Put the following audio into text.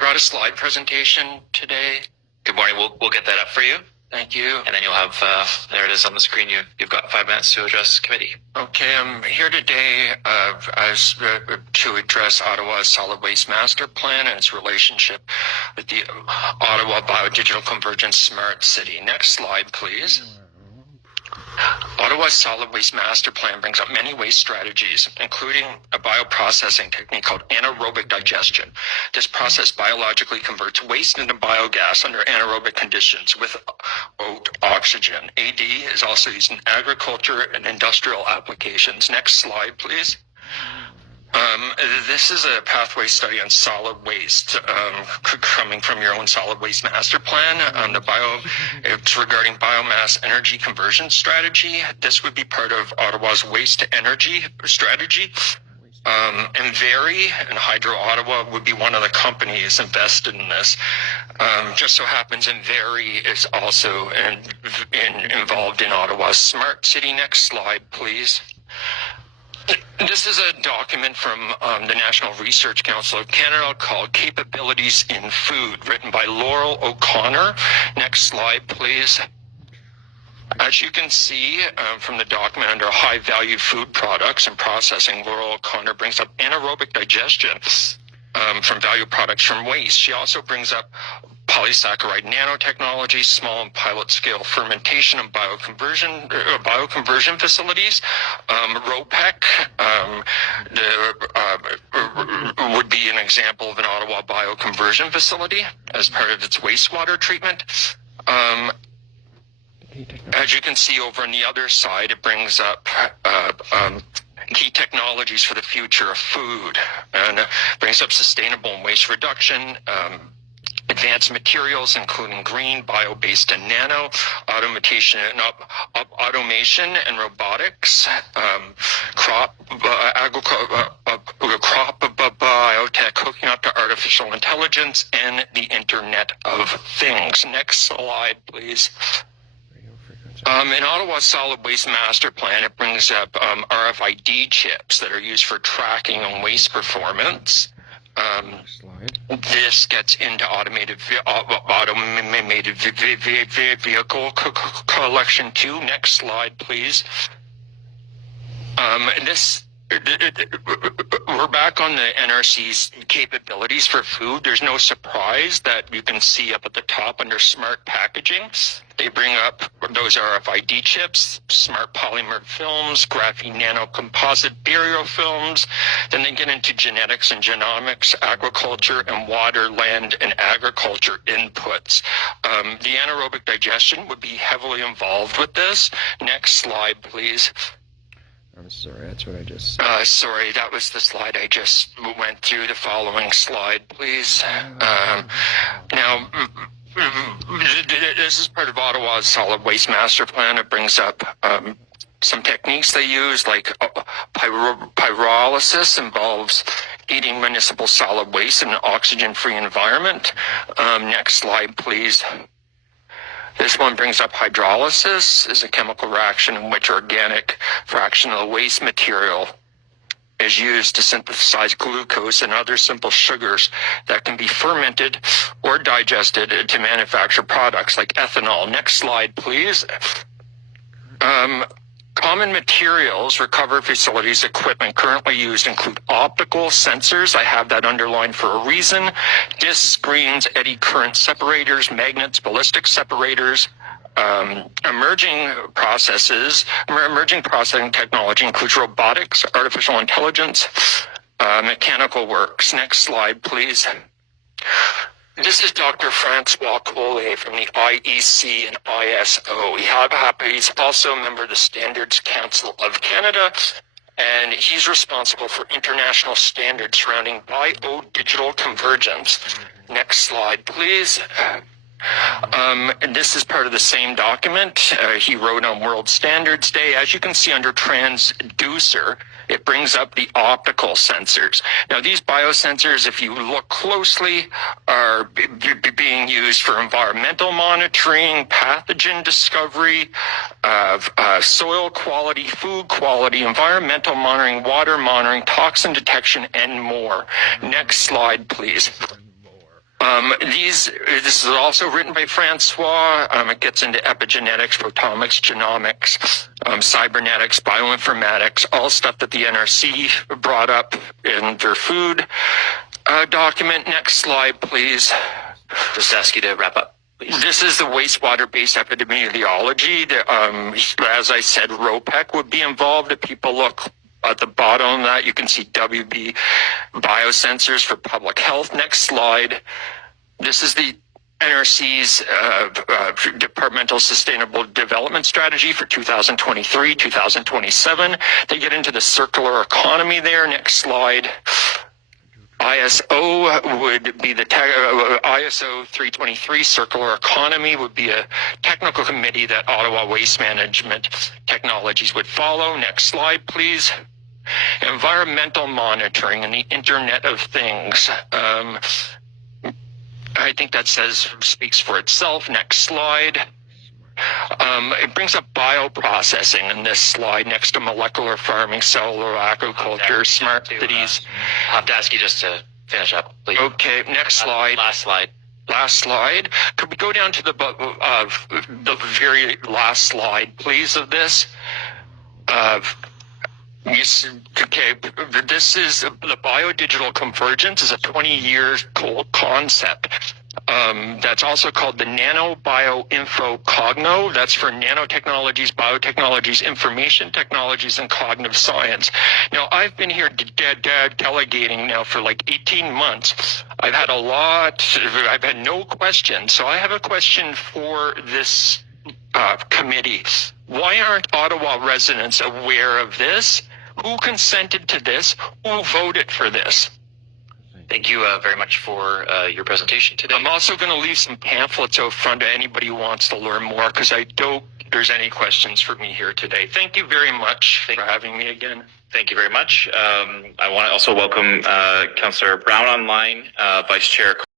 brought a slide presentation today. Good morning. We'll get that up for you. Thank you. And then you'll have, there it is on the screen. You've got 5 minutes to address the committee. Okay, I'm here today to address Ottawa's solid waste master plan and its relationship with the Ottawa Biodigital Convergence Smart City. Next slide, please. Ottawa's solid waste master plan brings up many waste strategies, including a bioprocessing technique called anaerobic digestion. This process biologically converts waste into biogas under anaerobic conditions without oxygen. AD is also used in agriculture and industrial applications. Next slide, please. This is a pathway study on solid waste coming from your own solid waste master plan. It's regarding biomass energy conversion strategy. This would be part of Ottawa's waste to energy strategy. And Very and Hydro Ottawa would be one of the companies invested in this. Just so happens Very is also involved in Ottawa's smart city. Next slide, please. This is a document from the National Research Council of Canada called Capabilities in Food, written by Laurel O'Connor. Next slide, please. As you can see from the document under high-value food products and processing, Laurel O'Connor brings up anaerobic digestion from value products from waste. She also brings up polysaccharide nanotechnology, small and pilot-scale fermentation and bioconversion facilities. ROPEC would be an example of an Ottawa bioconversion facility as part of its wastewater treatment. As you can see over on the other side, it brings up key technologies for the future of food, and brings up sustainable and waste reduction, advanced materials, including green, bio-based, and nano, automation and robotics, crop biotech, hooking up to artificial intelligence, and the Internet of Things. Next slide, please. In Ottawa's solid waste master plan, it brings up RFID chips that are used for tracking on waste performance. This gets into automated vehicle collection too. Next slide, please. We're back on the NRC's capabilities for food. There's no surprise that you can see up at the top under smart packaging. They bring up those RFID chips, smart polymer films, graphene nanocomposite barrier films. Then they get into genetics and genomics, agriculture, and water, land, and agriculture inputs. The anaerobic digestion would be heavily involved with this. Next slide, please. I'm sorry, that's what I just... Sorry, that was the slide I just went through. The following slide, please. Now, this is part of Ottawa's solid waste master plan. It brings up some techniques they use, like pyrolysis involves heating municipal solid waste in an oxygen-free environment. Next slide, please. This one brings up hydrolysis, is a chemical reaction in which organic fraction of the waste material is used to synthesize glucose and other simple sugars that can be fermented or digested to manufacture products like ethanol. Next slide, please. Common materials, recovery facilities, equipment currently used include optical sensors. I have that underlined for a reason. Disc screens, eddy current separators, magnets, ballistic separators. Emerging processing technology includes robotics, artificial intelligence, mechanical works. Next slide, please. This is Dr. Francois Collet from the IEC and ISO. He's also a member of the Standards Council of Canada, and he's responsible for international standards surrounding biodigital convergence. Next slide, please. And this is part of the same document he wrote on World Standards Day. As you can see under transducer, it brings up the optical sensors. Now, these biosensors, if you look closely, are being used for environmental monitoring, pathogen discovery, soil quality, food quality, environmental monitoring, water monitoring, toxin detection, and more. Next slide, please. This is also written by Francois. It gets into epigenetics, photomics, genomics, cybernetics, bioinformatics, all stuff that the NRC brought up in their food document. Next slide, please. Just ask you to wrap up. This is the wastewater-based epidemiology. As I said, ROPEC would be involved. If people look at the bottom of that, you can see WB biosensors for public health. Next slide. This is the NRC's Departmental Sustainable Development Strategy for 2023, 2027. They get into the circular economy there. Next slide. ISO would be the ISO 323 circular economy would be a technical committee that Ottawa Waste Management Technologies would follow. Next slide, please. Environmental monitoring and the Internet of Things. I think that speaks for itself. Next slide. It brings up bioprocessing in this slide next to molecular farming, cellular agriculture, smart cities. I'll have to ask you just to finish up, please. Okay, next slide. Last slide. Last slide. Could we go down to the very last slide, please, of this? Okay, this is the Biodigital Convergence is a 20-year old concept. That's also called the Nano-Bio-Info-Cogno. That's for nanotechnologies, biotechnologies, information technologies, and cognitive science. Now, I've been here delegating now for like 18 months. I've had no questions. So I have a question for this committee. Why aren't Ottawa residents aware of this? Who consented to this? Who voted for this? Thank you very much for your presentation today. I'm also going to leave some pamphlets out front to anybody who wants to learn more, because I don't think there's any questions for me here today. Thank you very much for having me again. Thank you very much. I want to also welcome Councillor Brown online, Vice Chair